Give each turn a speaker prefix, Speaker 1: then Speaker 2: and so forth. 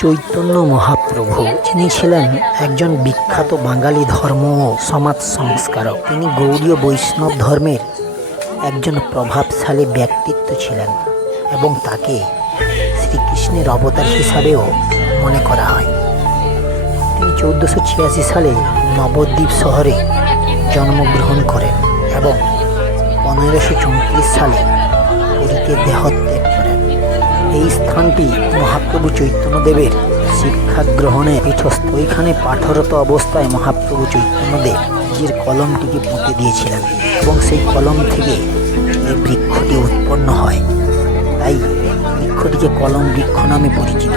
Speaker 1: চৈতন্য মহাপ্রভু। যিনি ছিলেন একজন বিখ্যাত বাঙালি ধর্ম ও সমাজ সংস্কারক। তিনি গৌড়ীয় বৈষ্ণব ধর্মের একজন প্রভাবশালী ব্যক্তিত্ব ছিলেন এবং তাকে শ্রীকৃষ্ণের অবতার হিসাবেও মনে করা হয়। তিনি চৌদ্দশো ছিয়াশি সালে নবদ্বীপ শহরে জন্মগ্রহণ করেন এবং পনেরোশো চৌত্রিশ সালে পুরীতে দেহত্যাগ স্থানটি মহাপ্রভু চৈতন্যদেবের শিক্ষা গ্রহণে পীঠস্থ। ওইখানে পাঠরত অবস্থায় মহাপ্রভু চৈতন্যদেব নিজের কলমটিকে পুঁতে দিয়েছিলেন এবং সেই কলম থেকে এই বৃক্ষটি উৎপন্ন হয়। তাই বৃক্ষটিকে কলম বৃক্ষ নামে পরিচিত।